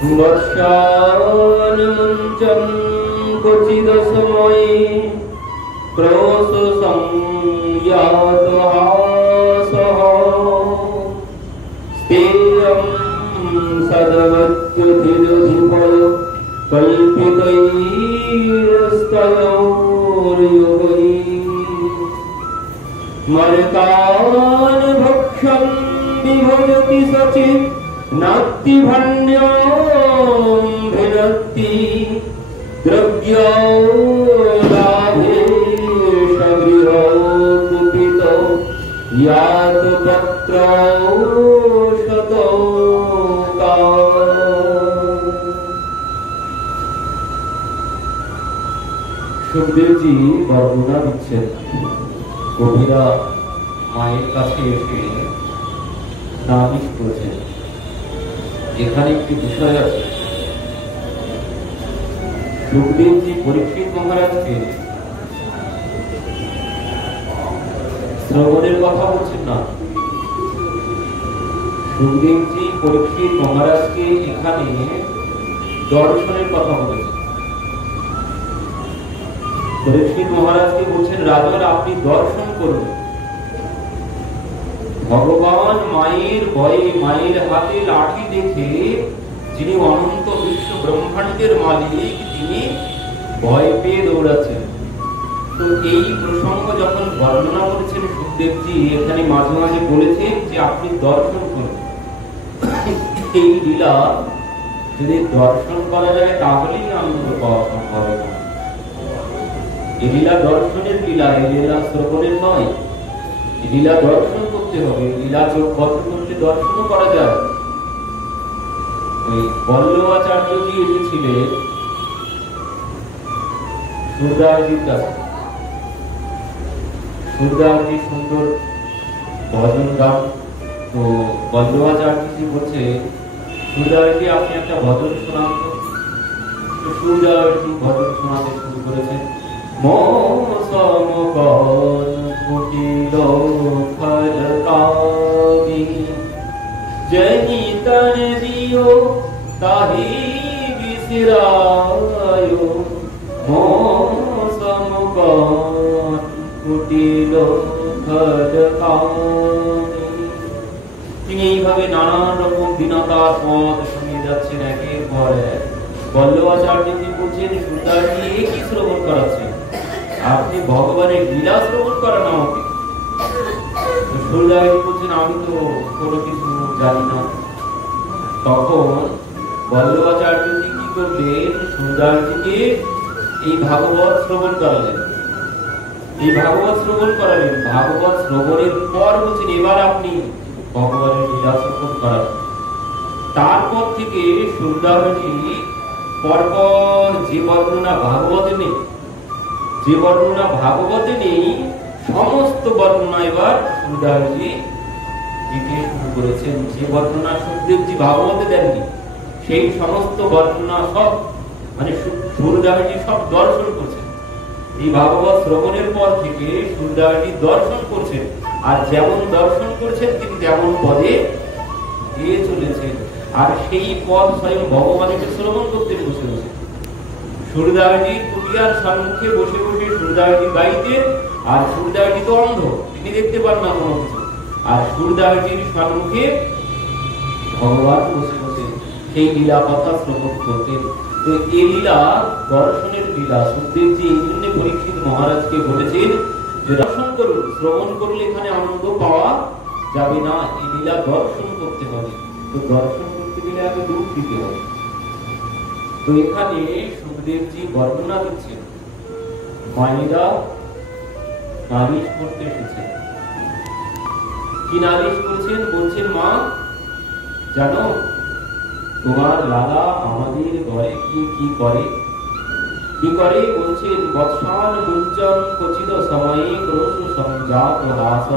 वत्सानमुञ्चं क्वचिदसमये क्रोशं यातहासः स्तेयं सदवत्युधिरुधिपय कल्पितैरस्तयोर्युगैः मर्कान् भक्षन् विभजति सचित् नास्ति भण्यों भिनत्ति द्रव्यो लाभे शगृहो कुपितो यात पत्रो शतो का। सुखदेव जी बर्णना दिच्छेन কবিরা মায়ের কাছে এসে নালিশ করেছেন। এখানে একটি বিষয় আছে, সুখদেবজি পরীক্ষিত মহারাজকে শ্রবণের কথা বলছেন না, সুখদেবজি পরীক্ষিত মহারাজকে এখানে দর্শনের কথা বলেছেন। পরীক্ষিত মহারাজকে বলছেন, রাজন আপনি দর্শন করুন। ভগবান মায়ের ভয়ে, মায়ের হাতে লাঠি দেখে যিনি অনন্ত বিশ্ব ব্রহ্মাণ্ডের মালিক, তিনি ভয় পেয়ে দৌড়াচ্ছেন। তো এই প্রসঙ্গ যখন বর্ণনা করেছেন সুখদেবজি, এখানে মাঝে মাঝে বলেছেন যে আপনি দর্শন করুন। এই লীলা যদি দর্শন করা যায় তাহলেই আনন্দ পাওয়া সম্ভব। এই লীলা দর্শনের লীলা, এই লীলা শ্রবণের নয়। এই লীলা দর্শন করতে হবে। লীলা চোখ বন্ধ করলে দর্শনও করা যায়। ওই বল্লভাচার্যজি এসেছিলেন সুরদাসজির কাছে। সুরদাসজি সুন্দর ভজন গান। তো বল্লভাচার্যজি বলছে, সুরদাসজি আপনি একটা ভজন শোনান তো। সুরদাসজি ভজন শোনাতে শুরু করেছেন। মৌসমকন কুটিল ফলকামি জনিতন দিও তাহি বিসরায়ো। মৌসমকন কুটিল ফলকামি। তিনি এইভাবে নানান রকম বিনতার পদ শুনিয়ে যাচ্ছেন একের পর এক। বল্লভাচার্যজি বলছেন, সুরদাসজি কি শ্রবণ করাচ্ছেন? আপনি ভগবানের লীলা শ্রবণ করেন আমাকে। সুরদাসজি বলছেন, আমি তো কোনো কিছু জানি না। তখন বল্লভাচার্যজি কি করলেন? সুরদাসজিকে এই ভাগবত শ্রবণ করালেন। এই ভাগবত শ্রবণ করালেন। ভাগবত শ্রবণের পর বলছেন, এবার আপনি ভগবানের লীলা শ্রবণ করালেন। তারপর থেকে সুরদাসজি পরপর যে বর্ণনা ভাগবতে নেই, যে বর্ণনা ভাগবতে নেই, সমস্ত বর্ণনা এবার সুরদাসজি দিতে শুরু করেছেন। যে বর্ণনা সুখদেবজি ভাগবতে দেননি, সেই সমস্ত বর্ণনা সব মানে সুরদাসজি সব দর্শন করছেন। এই ভাগবত শ্রবণের পর থেকে সুরদাসজি দর্শন করছেন। আর যেমন দর্শন করছেন তিনি তেমন পদে দিয়ে চলেছেন। আর সেই পদ স্বয়ং ভগবানকে শ্রবণ করতে বসে বসে। সুরদাসজি কুটিয়ার সম্মুখে বসে বসে সুরদাসজি গাইতেন। আর সুরদাসজি তো অন্ধ, তিনি দেখতে পান না কোনো কিছু। আর সুরদাসজির সম্মুখে ভগবান বসে বসে সেই লীলা কথা শ্রবণ করতেন। তো এই লীলা দর্শনের লীলা। সুখদেবজি এই জন্য পরীক্ষিত মহারাজকে বলেছেন যে দর্শন করুন, শ্রবণ করলে এখানে আনন্দ পাওয়া যাবে না, এই লীলা দর্শন করতে হবে। তো দর্শন করতে গেলে আগে দুধ দিতে হবে। তো এখানে সুখদেবজি বর্ণনা দিচ্ছেন, মায়েরা নালিশ করতে এসেছেন। কি নালিশ করেছেন? বলছেন, মা জানো তোমার লালা আমাদের ঘরে কি করে? কি করে? বলছেন, বৎসান মুঞ্চন ক্বচিদ সময়ে ক্রোশ সংজাত হাস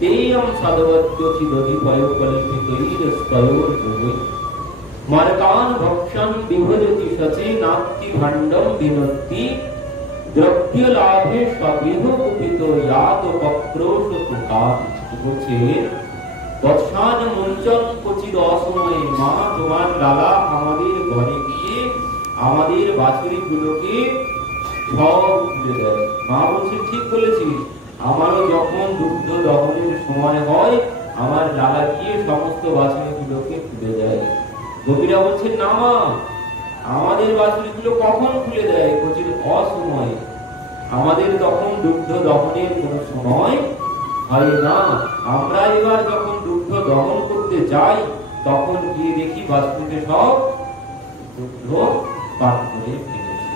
তেয়ম সদবত্যচিদধিপয় কল্পিতৈরস্তয়োর্যুগে মারকান ভক্ষণ বিভজতি সচে নাত্তি ভাণ্ডম বিনত্তি দ্রব্য লাভে সগৃহ কুপিত ইয়াত পক্রোশ তুকা। বলছে বৎসান মঞ্চন কচিদ অসময়ে, মা তোমার লালা আমাদের ঘরে গিয়ে আমাদের বাছুরিগুলোকে সব খুলে দেয়। মা বলছে ঠিক বলেছিস, আমারও যখন দুগ্ধ দহনের সময় হয় আমার লালা গিয়ে সমস্ত বাছুরিগুলোকে খুলে দেয়। গোপীরা বলছে না মা, আমাদের বাছুরিগুলো কখন খুলে দেয়? কচিদ অসময়ে, আমাদের তখন দুগ্ধ দহনের কোন সময় হয় না। আমরা এবার যখন দুগ্ধ দহন করতে যাই তখন গিয়ে দেখি বাছুরিতে সব দুগ্ধ পান করে ফেলেছে,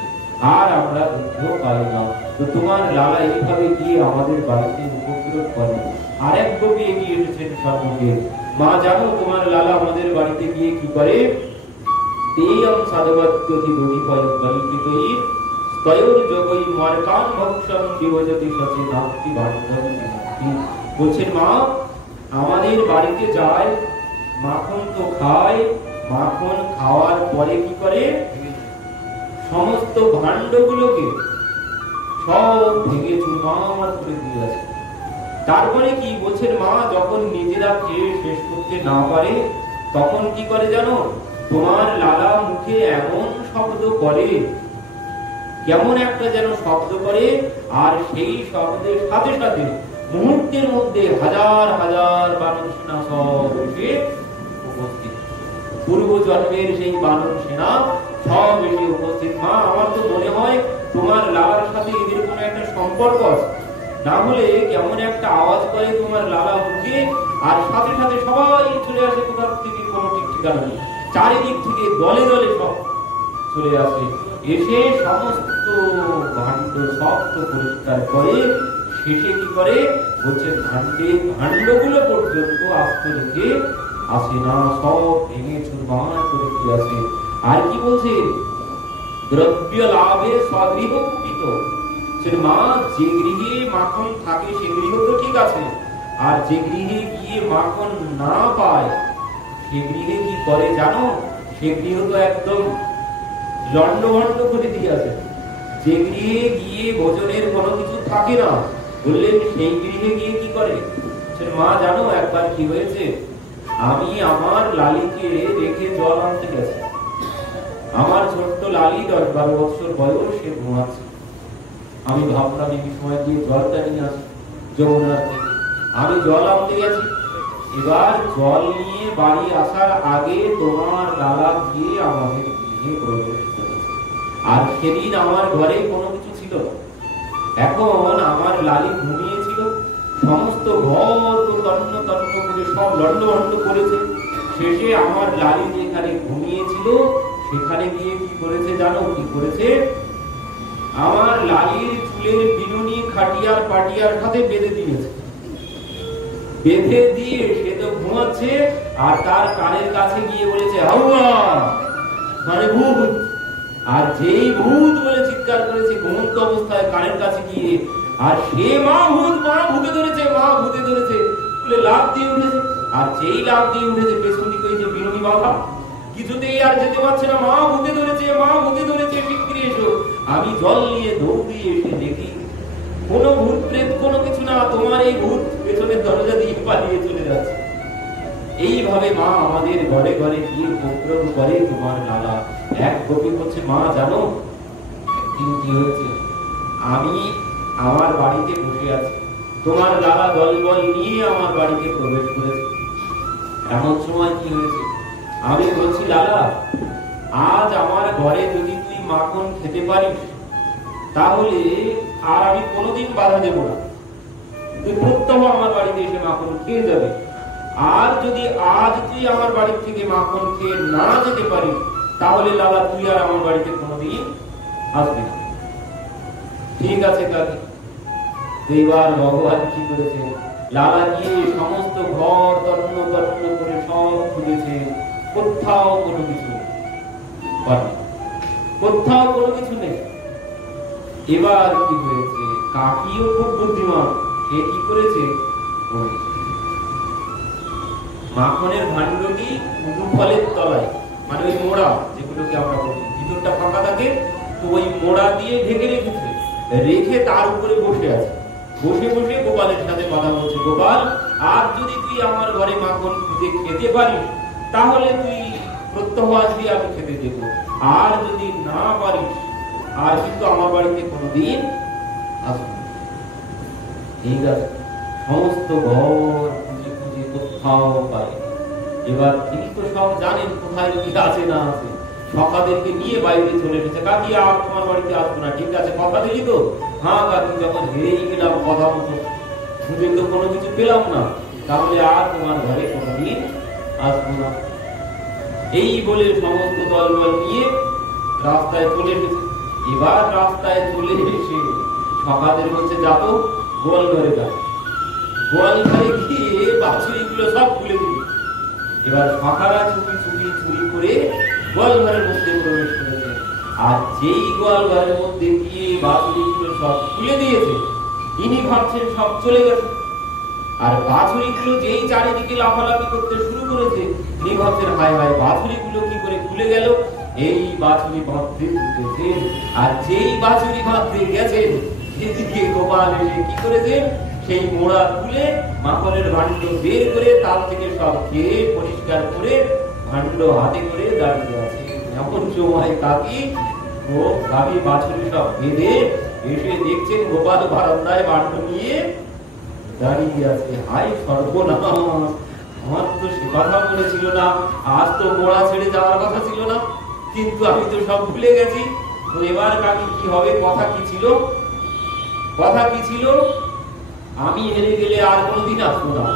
আর আমরা দুগ্ধ পাই না। তো তোমার লালা এইভাবে গিয়ে আমাদের বাড়িতে উপদ্রব করে। আরেক কবি এগিয়ে এসেছেন সর্বকে, মা জানো তোমার লালা আমাদের বাড়িতে গিয়ে কি করে? তেয়ম সাধবত্যতি দধিপয় কল্পিতই স্তয়োর যোগই মার্কান ভক্ষণ বিভজতি সচেনাক্তি বান্ধবী। বলছেন মা আমাদের বাড়িতে যায়, মাখন তো খায়, মাখন খাওয়ার পরে কি করে? সমস্ত ভাণ্ডগুলোকে সব ভেঙে চুরমার করে দিয়ে আসে। তারপরে কি বলছেন মা, যখন নিজেরা খেয়ে শেষ করতে না পারে তখন কি করে জানো? তোমার লালা মুখে এমন শব্দ করে, কেমন একটা যেন শব্দ করে, আর সেই শব্দের সাথে সাথে মুহূর্তের মধ্যে হাজার হাজার বানর সেনা সব এসে উপস্থিত। পূর্ব জন্মের সেই বানর সেনা সব এসে উপস্থিত। মা আমার তো মনে হয় তোমার লালার সাথে এদের কোনো একটা সম্পর্ক আছে, না হলে কেমন একটা আওয়াজ করে তোমার লালা মুখে, আর সাথে সাথে সবাই চলে আসে কোথা থেকে কোনো ঠিক ঠিকানা নেই, চারিদিক থেকে দলে দলে সব চলে আসে, এসে সমস্ত ভাণ্ড সব পরিষ্কার করে শেষে কি করে? বলছে ভাণ্ডগুলো পর্যন্ত আস্ত রেখে আসে না, সব ভেঙে চুরমার করে দিয়ে আসে। আর কি বলছে? দ্রব্য লাভে স্বগৃহ কুপিত। মা যে গৃহে মাখন থাকে সে গৃহ তো ঠিক আছে, আর যে গৃহে গিয়ে মাখন না পায় সে গৃহে কি করে জানো? সে গৃহ তো একদম লন্ডভন্ড করে দিয়ে আছে। যে গৃহে গিয়ে ভোজনের কোনো কিছু থাকে না, বললেন সেই গৃহে গিয়ে কি করে? মা জানো একবার কি হয়েছে? আমি আমার লালিকে রেখে জল আনতে গেছি। আমার ছোট্ট লালি 10-12 বছর বয়স, সে ঘুমাচ্ছে। আমি ভাবলাম এই সময় দিয়ে জলটা নিয়ে আসি যমুনার থেকে। আমি জল আনতে গেছি, এবার জল নিয়ে বাড়ি আসার আগে তোমার লালা গিয়ে আমাদের গৃহে প্রবেশ করেছে। আর সেদিন আমার ঘরে কোনো কিছু ছিল না। এখন আমার লালি ঘুমিয়েছিল, সমস্ত ঘর তো তন্ন তন্ন করে সব লন্ডভন্ড করেছে। শেষে আমার লালি যেখানে ঘুমিয়েছিল সেখানে গিয়ে কি করেছে জানো? কি করেছে? আমার লালির চুলের বিনুনি খাটিয়ার পাটিয়ার সাথে বেঁধে দিয়েছে। বেঁধে দিয়ে সে তো ঘুমাচ্ছে, আর তার কানের কাছে গিয়ে বলেছে হাওয়া, মানে ভূত। আর যেই ভূত বলে চিৎকার করেছে ঘুমন্ত অবস্থায় কানের কাছে গিয়ে, আর সে মা ভূত, মা ভূতে ধরেছে, মা ভূতে ধরেছে বলে লাফ দিয়ে উঠেছে। আর যেই লাফ দিয়ে উঠেছে পেছন দিকে যে বিনুনি বাঁধা, কিছুতেই আর যেতে পারছে না। মা ভূতে ধরেছে, মা ভূতে ধরেছে, শিগগিরি এসো। আমি জল নিয়ে দৌড়িয়ে এসে দেখি কোনো ভূত প্রেত কোনো কিছু না, তোমার এই ভূত পেছনের দরজা দিয়ে পালিয়ে চলে যাচ্ছে। এইভাবে মা আমাদের ঘরে ঘরে গিয়ে উপদ্রব করে তোমার লালা। এক কবি হচ্ছে মা জানো একদিন কি হয়েছে? আমি আমার বাড়িতে বসে আছি, তোমার লালা দলবল নিয়ে আমার বাড়িতে প্রবেশ করেছে। এমন সময় কি হয়েছে? আমি বলছি লালা, আজ আমার ঘরে যদি তুই মাখন খেতে পারিস তাহলে আর আমি কোনোদিন বাধা দেব না, তুই প্রত্যহ আমার বাড়িতে এসে মাখন খেয়ে যাবে। আর যদি আজ তুই আমার বাড়ি থেকে মাখন খেয়ে না যেতে পারিস তাহলে লালা তুই আর আমার বাড়িতে কোনোদিন আসবি না। ঠিক আছে কাকি। এইবার ভগবান কি করেছে? লালা গিয়ে সমস্ত ঘর তন্ন তন্ন করে সব খুঁজেছে, কোথাও কোনো কিছু কোথাও কোনো কিছু নেই। এবার কি হয়েছে? কাকিও খুব বুদ্ধিমান, সে কি করেছে? মাখনের ভাণ্ডটি ফলের তলায়, মানে ওই মোড়া যেগুলোকে আমরা বলি ভিতরটা ফাঁকা থাকে, তো ওই মোড়া দিয়ে ঢেকে রেখেছে, রেখে তার উপরে বসে আছে। বসে বসে গোপালের সাথে কথা বলছে, গোপাল আর যদি তুই আমার ঘরে মাখন খুঁজে খেতে পারিস তাহলে তুই প্রত্যহ আসবি, আমি খেতে দেব। আর যদি না পারিস আর কিন্তু আমার বাড়িতে কোনোদিন আসবি। ঠিক আছে, সমস্ত ঘর খুঁজে খুঁজে কোথাও পায়। এবার তিনি তো সব জানেন কোথায় কি আছে না আছে, সখাদেরকে নিয়ে বাইরে চলে এসেছে। কাকি আর তোমার বাড়িতে আসবো না, ঠিক আছে কথা দিলি তো? হ্যাঁ কাকি, যখন হেরেই গেলাম কথা মতো, খুঁজে তো কোনো কিছু পেলাম না, তাহলে আর তোমার ঘরে কোনোদিন আসবো না। এই বলে সমস্ত দলবল নিয়ে রাস্তায় চলে এসেছে। এবার রাস্তায় চলে এসে সখাদের বলছে, যা তো গোয়াল ঘরে যা। গোয়াল ঘরে গিয়ে বাছুরিগুলো সব খুলে দিল। এবার সখারা চুপি চুপি চুরি করে গোয়াল ঘরের মধ্যে প্রবেশ করেছে। আর যেই গোয়াল ঘরের মধ্যে গিয়ে বাছুরিগুলো সব খুলে দিয়েছে, ইনি ভাবছেন সব চলে গেছে। আর বাছুরিগুলো যেই চারিদিকে লাফালাফি করতে শুরু করেছে, ইনি ভাবছেন হায় হায় বাছুরিগুলো কি করে খুলে গেল। এই বাছুরি বাঁধতে ঢুকেছে, আর যেই বাছুরি বাঁধতে গেছেন সেদিকে গোপাল এসে কি করেছে, সেই মোড়া খুলে মাখনের ভাণ্ড বের করে তার থেকে সব খেয়ে পরিষ্কার করে ভাণ্ড হাতে করে দাঁড়িয়ে আছে। এমন সময় কাকি ও গাভী বাছুরি সব বেঁধে এসে দেখছেন গোপাল বারান্দায় ভাণ্ড নিয়ে দাঁড়িয়ে আছে। হাই সর্বনাশ, আমার তো সে কথা মনে ছিল না, আজ তো মোড়া ছেড়ে যাওয়ার কথা ছিল না, কিন্তু আমি তো সব ভুলে গেছি। তো এবার কাকি কি হবে? কথা কি ছিল? কথা কি ছিল? আমি হেরে গেলে আর কোনোদিন আসবো না,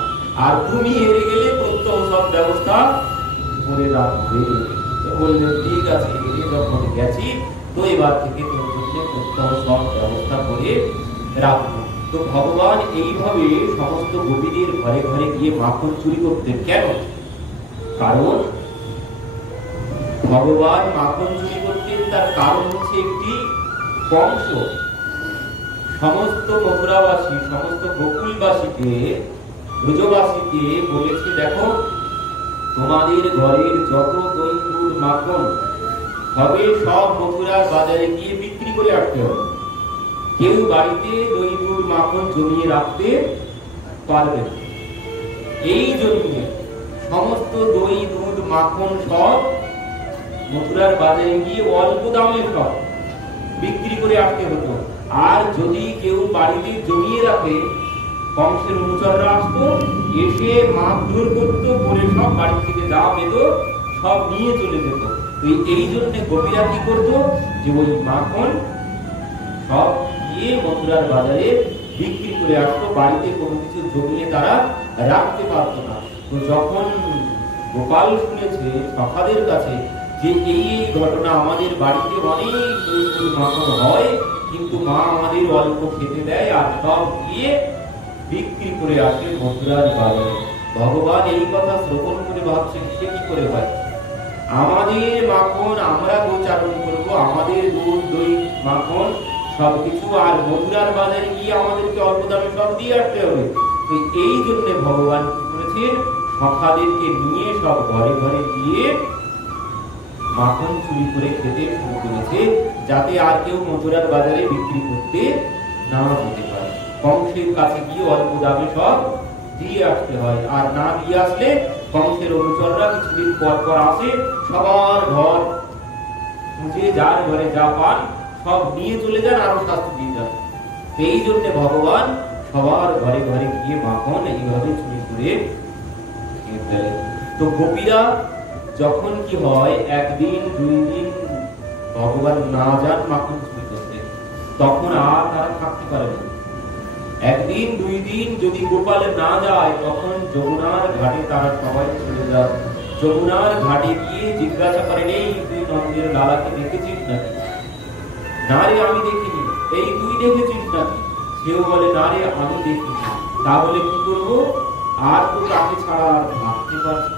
আর তুমি হেরে গেলে প্রত্যহ সব ব্যবস্থা করে রাখবে। বললেন ঠিক আছে, হেরে যখন গেছি তো এবার থেকে তোর জন্য প্রত্যহ সব ব্যবস্থা করে রাখবো। তো ভগবান এইভাবে সমস্ত গোপীদের ঘরে ঘরে গিয়ে মাখন চুরি করতেন। কেন? কারণ ভগবান মাখন চুরি করতেন, তার কারণ হচ্ছে একটি বংশ। সমস্ত মথুরাবাসী, সমস্ত গোকুলবাসীকে, ব্রজবাসীকে বলেছে, দেখো তোমাদের ঘরের যত দই দুধ মাখন হবে সব মথুরার বাজারে গিয়ে বিক্রি করে আসতে হবে। কেউ বাড়িতে দই দুধ মাখন জমিয়ে রাখতে পারবে না। এই জন্য সমস্ত দই দুধ মাখন সব মথুরার বাজারে গিয়ে অল্প দামে সব বিক্রি করে আসতে হতো। আর যদি কেউ বাড়িতে জমিয়ে রাখে, বংশের অনুচররা আসতো, এসে মারধর করতো, করে সব বাড়ি থেকে যা পেত সব নিয়ে চলে যেত। এই জন্য গোপীরা কি করতো, যে ওই মাখন সব গিয়ে মথুরার বাজারে বিক্রি করে আসতো, বাড়িতে কোনো কিছু জমিয়ে তারা রাখতে পারতো না। তো যখন গোপাল শুনেছে সখাদের কাছে যে এই ঘটনা, আমাদের বাড়িতে অনেক মাখন হয় কিন্তু মা আমাদের অল্প খেতে দেয়, আর সব গিয়ে বিক্রি করে আসে মথুরার বাজারে। ভগবান এই কথা শ্রবণ করে ভাবছেন, সে কি করে হয়, আমাদের মাখন আমরা গোচারণ করবো, আমাদের দুধ দই মাখন সবকিছু, আর মথুরার বাজারে গিয়ে আমাদেরকে অল্প দামে সব দিয়ে আসতে হবে। তো এই জন্য ভগবান কি করেছেন, সখাদেরকে নিয়ে সব ঘরে ঘরে গিয়ে মাখন চুরি করে খেতে শুরু করেছে, যাতে আর কেউ মথুরার বাজারে বিক্রি করতে না যেতে পারে। কংসের কাছে গিয়ে অল্প দামে সব দিয়ে আসতে হয়, আর না দিয়ে আসলে কংসের অনুচররা কিছুদিন পর পর আসে, সবার ঘর খুঁজে যার ঘরে যা পান সব নিয়ে চলে যান, আরো শাস্তি দিয়ে যান। এই জন্য ভগবান সবার ঘরে ঘরে গিয়ে মাখন এইভাবে চুরি করে খেয়ে ফেলে। তো গোপীরা যখন কি হয়, একদিন দুই দিন ভগবান না যান মাখন চুরি করতে, তখন আর তারা থাকতে পারে না। একদিন দুই দিন যদি গোপাল না যায়, তখন যমুনার ঘাটে তারা সবাই চলে যায়। যমুনার ঘাটে গিয়ে জিজ্ঞাসা করেন, এই তুই নন্দের লালাকে দেখেছিস নাকি? না রে আমি দেখিনি। এই তুই দেখেছিস নাকি? সেও বলে না রে আমি দেখিনি। তাহলে কি করবো, আর তো তাকে ছাড়া আর ভাবতে পারছি।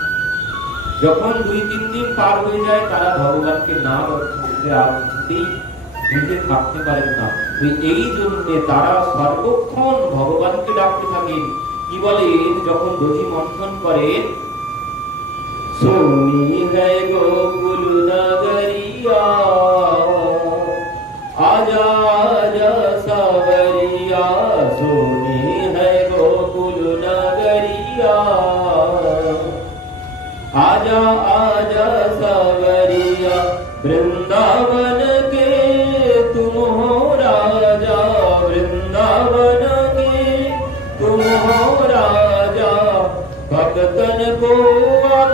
যখন দুই তিন দিন পার হয়ে যায়, তারা ভগবানকে না করতে আর কিছুতেই নিজে থাকতে পারেন না। এই জন্য তারা সর্বক্ষণ ভগবানকে ডাকতে থাকেন। কি বলে, যখন দধি মন্থন করেন, সোনি है गोकुल नगरिया आजा आजा सावरिया, सोनी है गोकुल नगरिया वृंदावन के तुम हो राजा, वृंदावन के तुम हो राजा, भक्तन को अब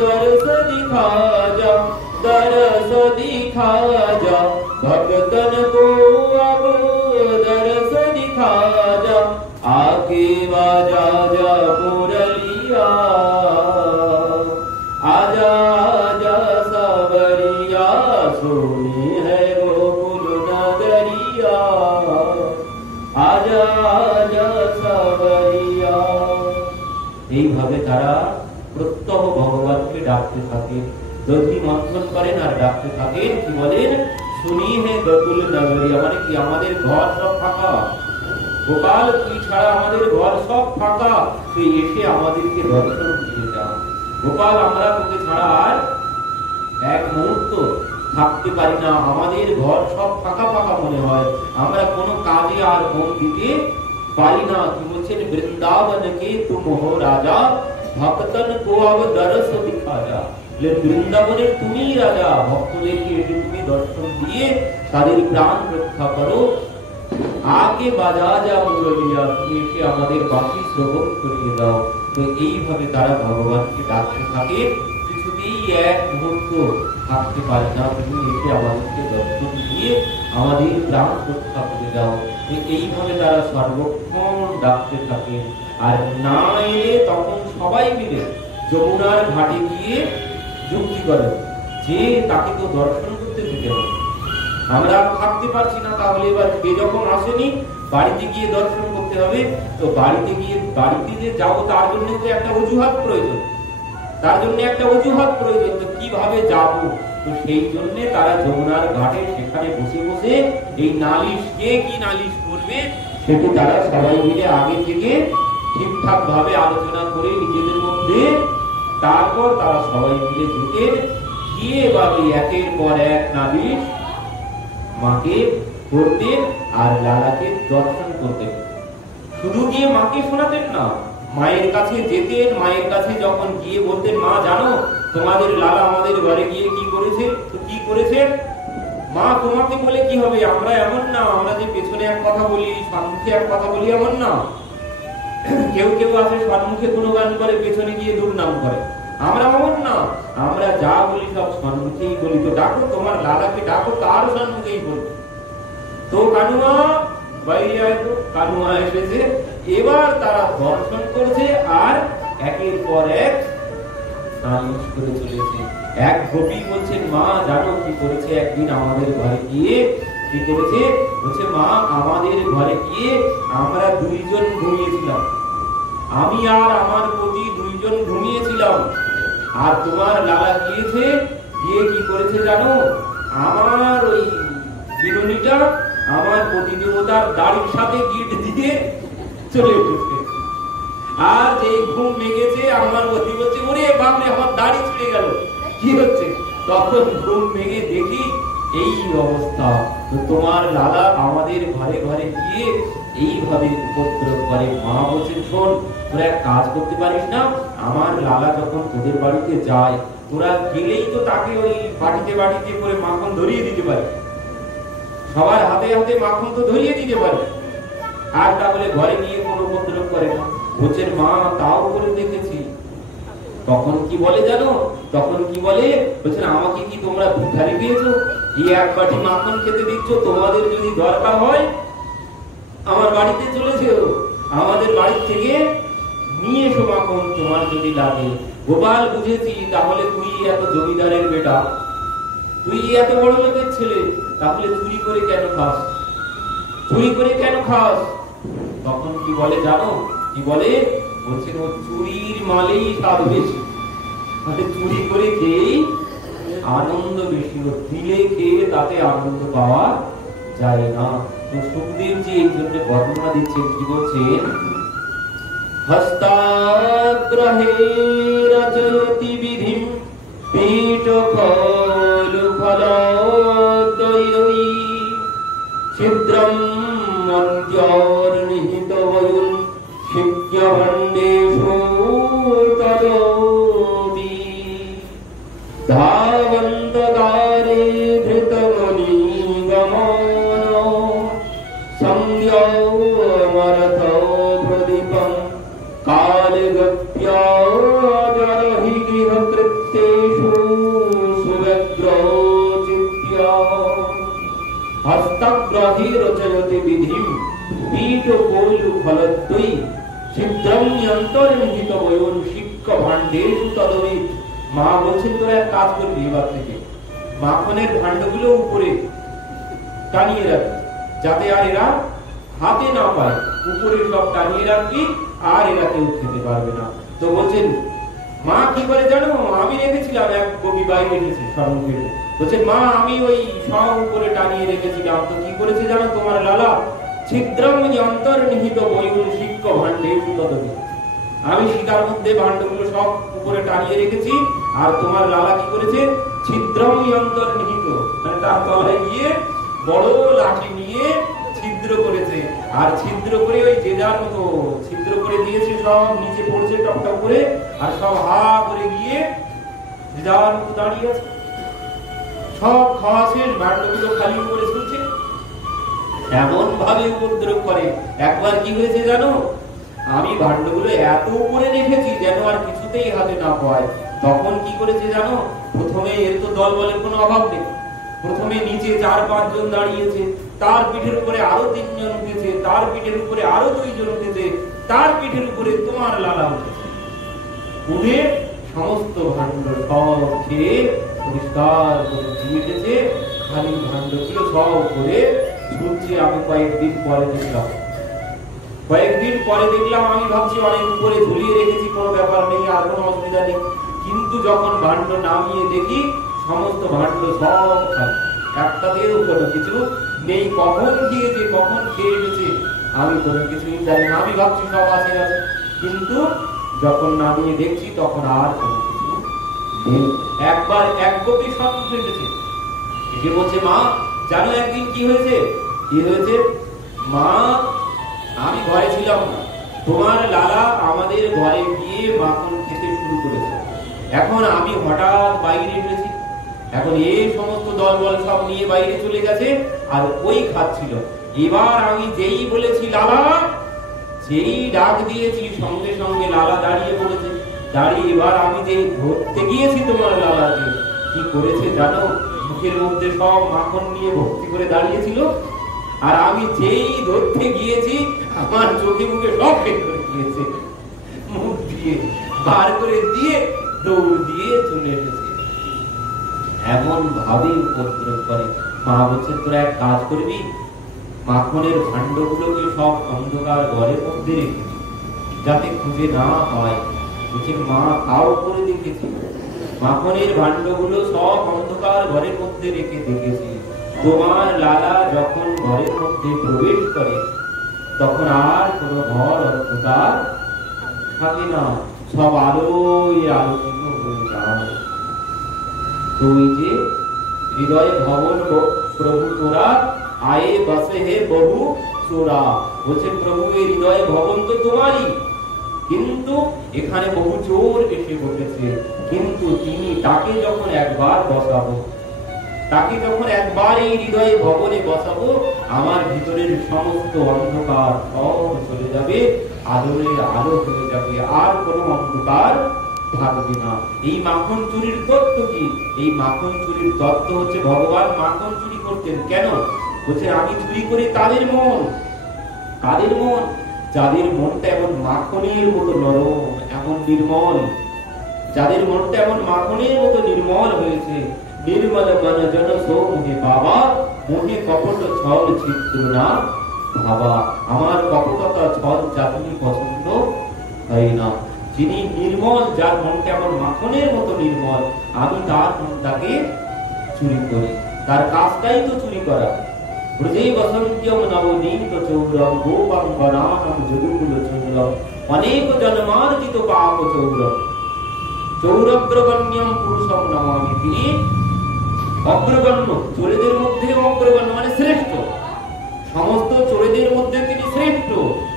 दरस दिखा जा, दरस दिखा जा, भक्तन को अब दरस दिखा जा, आके बाजा जा मुरलिया, आजा आजा सावरिया, सोनी है गोकुल नगरिया, आजा आजा सावरिया। এইভাবে তারা প্রত্যহ ভগবানকে ডাকতে থাকে, দধি মন্থন করেন আর ডাকতে থাকেন। কি বলেন? শুনি হে গোকুল নগরিয়া, মানে কি আমাদের ঘর সব ফাঁকা, গোপাল তুই ছাড়া আমাদের ঘর সব ফাঁকা, তুই এসে আমাদেরকে দর্শন দিয়ে যা। গোপাল আমরা তোকে ছাড়া আর এক মুহূর্ত থাকতে পারি না, আমাদের ঘর সব ফাঁকা ফাঁকা মনে হয়, আমরা কোনো কাজে আর মন দিতে পারি না। কি বলছেন? বৃন্দাবন কে তুম হো রাজা, ভক্তন কো আব দরস দিখা যা। বৃন্দাবনের তুমি রাজা, ভক্তদেরকে এসে তুমি দর্শন দিয়ে তাদের প্রাণ রক্ষা করো। আগে বাজা যা মুরলিয়া, তুমি এসে আমাদের বাঁশি শ্রবণ করিয়ে দাও। তো এইভাবে তারা ভগবানকে ডাকতে থাকে, কিছুতেই এক মুহূর্ত থাকতে পারে না, তুমি এসে আমাদেরকে দর্শন দিয়ে আমাদের প্রাণ রক্ষা করে দাও। এইভাবে তারা সর্বক্ষণ ডাকতে থাকে। আর না এলে তখন সবাই মিলে যমুনার ঘাটে গিয়ে যুক্তি করে যে তাকে তো দর্শন করতে দিতে হবে, আমরা থাকতে পারছি না, তাহলে এবার কে যখন আসেনি বাড়িতে গিয়ে দর্শন করতে হবে। তো বাড়িতে গিয়ে বাড়িতে যে যাবো তার জন্য তো একটা অজুহাত প্রয়োজন, তার জন্য একটা অজুহাত প্রয়োজন, তো কিভাবে যাব? তো সেই জন্য তারা যমুনার ঘাটে সেখানে বসে বসে এই নালিশ, কে কি নালিশ করবে সেটি তারা সবাই মিলে আগে থেকে ঠিকঠাক ভাবে আলোচনা করে নিজেদের মধ্যে, তারপর তারা সবাই মিলে যেতেন, গিয়ে এবার একের পর এক নালিশ মাকে করতেন আর লালাকে দর্শন করতেন। শুধু গিয়ে মাকে শোনাতেন না, মায়ের কাছে যেতেন, মায়ের কাছে যখন গিয়ে বলতেন, মা জানো তোমাদের লালা আমাদের ঘরে গিয়ে কি করেছে? তো কি করেছে? মা তোমাকে বলে কি হবে, আমরা এমন না, আমরা যে পেছনে এক কথা বলি সম্মুখে এক কথা বলি এমন না। কেউ কেউ আছে সম্মুখে গুণগান করে পেছনে গিয়ে দুর্নাম করে, আমরা এমন না, আমরা যা বলি সব সম্মুখেই বলি। তো ডাকো তোমার লালাকে, ডাকো, তার সম্মুখেই বলি। তো কানুয়া বাইরে আয়, তো কানুয়া এসেছে, এবার তারা দর্শন করছে আর একের পর এক নালিশ করে চলেছে। এক গোপী বলছেন, মা জানো কি করেছে? একদিন আমাদের ঘরে গিয়ে কি করেছে? বলছে, মা আমাদের ঘরে গিয়ে আমরা দুইজন ঘুমিয়েছিলাম, আমি আর আমার পতি দুইজন ঘুমিয়েছিলাম, আর তোমার লালা গিয়েছে, গিয়ে কি করেছে জানো? আমার ওই বিরুনিটা আমার পতি দেবতার দাড়ির সাথে গিট দিয়ে চলে এসেছে। আর যে ঘুম ভেঙেছে আমার পতি বলছে, ওরে বাপরে আমার দাড়ি ছিঁড়ে গেল, কি হচ্ছে? তখন ঘুম ভেঙে দেখি এই অবস্থা। তো তোমার লালা আমাদের ঘরে ঘরে গিয়ে এইভাবে উপদ্রব করে। মা বলছেন, শোন তোরা এক কাজ করতে পারিস না, আমার লালা যখন তোদের বাড়িতে যায় তোরা গেলেই তো তাকে ওই বাটিতে বাটিতে করে মাখন ধরিয়ে দিতে পারে, সবার হাতে হাতে মাখন তো ধরিয়ে দিতে পারে, আর তাহলে ঘরে গিয়ে কোনো উপদ্রব করে না। বলছেন, মা তাও করে দেখেছি। তখন কি বলে জানো? তখন কি বলে? বলছেন, আমাকে কি তোমরা ভিখারি পেয়েছো? এই এক বাটি মাখন খেতে দিচ্ছ, তোমাদের যদি দরকার হয় আমার বাড়িতে চলে যেও, আমাদের বাড়ি থেকে নিয়ে এসো মাখন, তোমার যদি লাগে। গোপাল বুঝেছি, তাহলে তুই এত জমিদারের বেটা, তুই এত বড় লোকের ছেলে, তাহলে চুরি করে কেন খাস? চুরি করে কেন খাস? তখন কি বলে জানো? কি বলে? বলছেন, ও চুরির মালেই স্বাদ বেশি, মানে চুরি করে খেয়েই আনন্দ বেশি, দিলে খেয়ে তাতে আনন্দ পাওয়া যায় না। তো সুখদেব জি এই জন্য বর্ণনা দিচ্ছেন, কি বলছেন? হস্তাগ্রহে রচয়তি বিধিম পীঠ ফল ফলদয়ী ছিদ্রম মন্ত্রনিহিত বয়ুন শিজ্ঞভণ্ডেষু তদোবি ধাবন্ত রচয়তে বিধিম পীঠ কৌলু ফলদ্বয়ী ছিদ্রম অন্তর্নিহিত বয়ন শিক্ষ ভাণ্ডেষু তদবিদ। মা বলছেন তোরা এক কাজ করবি, এবার থেকে মাখনের ভাণ্ডগুলো উপরে টানিয়ে রাখবি, যাতে আর এরা হাতে না পায়। উপরে সব টানিয়ে রাখবি, আর এরা কেউ খেতে পারবে না। তো বলছেন মা কি করে জানো, আমি রেখেছিলাম, এক কবি বাইরে রেখেছে সম্মুখে, বলছে মা আমি ওই সব উপরে টানিয়ে রেখেছিলাম। তো কি করেছে জানো তোমার লালা, ছিদ্রম অন্তর্নিহিত বয়ন শিক্ষ ভাণ্ডেষু তদবিদ। আমি শিকার মধ্যে ভাণ্ডগুলো সব উপরে টানিয়ে রেখেছি, আর তোমার লালা কি করেছে, ছিদ্রম অন্তর্নিহিত, মানে তার তলায় গিয়ে বড় লাঠি নিয়ে ছিদ্র করেছে। আর ছিদ্র করে ওই যে যার মতো ছিদ্র করে দিয়েছে, সব নিচে পড়ছে টপটপ করে, আর সব হা করে গিয়ে যে যার মতো দাঁড়িয়ে আছে। সব খাওয়া শেষ, ভাণ্ডগুলো খালি করে শুনছে, এমন ভাবে উপদ্রব করে। একবার কি হয়েছে জানো, আমি ভাণ্ডগুলো এত উপরে রেখেছি যেন আর কিছুতেই হাতে না পায়। তখন কি করেছে জানো, প্রথমে এর তো দল বলের কোনো অভাব নেই, প্রথমে নিচে 4-5 জন দাঁড়িয়েছে, তার পিঠের উপরে আরো 3 জন উঠেছে, তার পিঠের উপরে আরো 2 জন উঠেছে, তার পিঠের উপরে তোমার লালা উঠেছে। উঠে সমস্ত ভাণ্ড সব খেয়ে পরিষ্কার করে উঠেছে, খালি ভাণ্ডগুলো সব করে ছুটছে। আমি কয়েকদিন পরে দেখলাম, আমি ভাবছি অনেক উপরে ঝুলিয়ে রেখেছি, কোনো ব্যাপার নেই, আর কোনো অসুবিধা নেই। কিন্তু যখন ভাণ্ড নামিয়ে দেখি, সমস্ত ভাণ্ড সব খালি, একটাতেও কোনো কিছু নেই। কখন খেয়েছে, কখন খেয়ে গেছে আমি কোনো কিছুই জানি না। আমি ভাবছি সব আছে, কিন্তু যখন নামিয়ে দেখছি তখন আর কোনো কিছু নেই। একবার এক গোপী সম্মুখে এসেছে, এসে বলছে মা জানো একদিন কি হয়েছে। মা আমি ঘরে ছিলাম না, তোমার লালা আমাদের ঘরে গিয়ে মাখন খেতে শুরু করেছে। এখন আমি হঠাৎ বাইরে এসেছি, এখন এই সমস্ত দলবল সব নিয়ে বাইরে চলে গেছে, আর ওই খাচ্ছিল। এবার আমি যেই বলেছি লালা, যেই ডাক দিয়েছি, সঙ্গে সঙ্গে লালা দাঁড়িয়ে পড়েছে। দাঁড়িয়ে এবার আমি যে ধরতে গিয়েছি তোমার লালাকে, কি করেছে জানো, মুখের মধ্যে সব মাখন নিয়ে ভর্তি করে দাঁড়িয়েছিল, আর আমি যেই ধরতে গিয়েছি আমার চোখে মুখে সব বের করে দিয়েছে, মুখ দিয়ে বার করে দিয়ে দৌড় দিয়ে চলে এসেছে। এমন ভাবে উপদ্রব করে। মা বলছে তোরা এক কাজ করবি, মাখনের ভাণ্ডগুলোকে সব অন্ধকার ঘরের মধ্যে রেখেছি, যাতে খুঁজে না হয়। বলছে মা তাও করে দেখেছি, মাখনের ভাণ্ডগুলো সব অন্ধকার ঘরের মধ্যে রেখে দেখেছি। তোমার লালা যখন ঘরের মধ্যে প্রবেশ করে, তখন আর কোনো ঘর অন্ধকার থাকে না, সব আলোয় আলোকিত হয়ে যায়। তো ওই যে হৃদয়ে ভবন প্রভু তোরা আয়ে বসে হে বহু চোরা, বলছেন প্রভু এই হৃদয়ে ভবন তো তোমারই, কিন্তু এখানে বহু চোর এসে বসেছে। কিন্তু তিনি তাকে যখন একবার বসাবো, তাকে যখন একবার এই হৃদয়ে ভবনে বসাবো, আমার ভিতরের সমস্ত অন্ধকার সব চলে যাবে, আলোর আলো হয়ে যাবে, আর কোনো অন্ধকার থাকবে না। এই মাখন চুরির তত্ত্ব কি? এই মাখন চুরির তত্ত্ব হচ্ছে ভগবান মাখন চুরি করতেন কেন? বলছে আমি চুরি করি তাদের মন, তাদের মন যাদের মনটা এমন মাখনের মতো নরম, এমন নির্মল, যাদের মনটা এমন মাখনের মতো নির্মল হয়েছে। নির্মল মন জন সো মোহে বাবা, মোহে কপট ছল ছিদ্র না ভাবা। আমার কপটতা ছল চাতুরি পছন্দ হয় না। যিনি নির্মল, যার মনটা এমন মাখনের মতো নির্মল, আমি তার মনটাকে চুরি করি, তার কাজটাই তো চুরি করা। ব্রজে বসন্ত্যম নবনীত চৌরম গোপাঙ্গনাম যদুকুল চৌরম অনেক জন্মার্জিত পাপ চৌরম চৌরগ্রগণ্যম পুরুষম নমামি। তিনি অগ্রগণ্য, চোরেদের মধ্যে অগ্রগণ্য মানে শ্রেষ্ঠ, সমস্ত চোরেদের মধ্যে তিনি শ্রেষ্ঠ।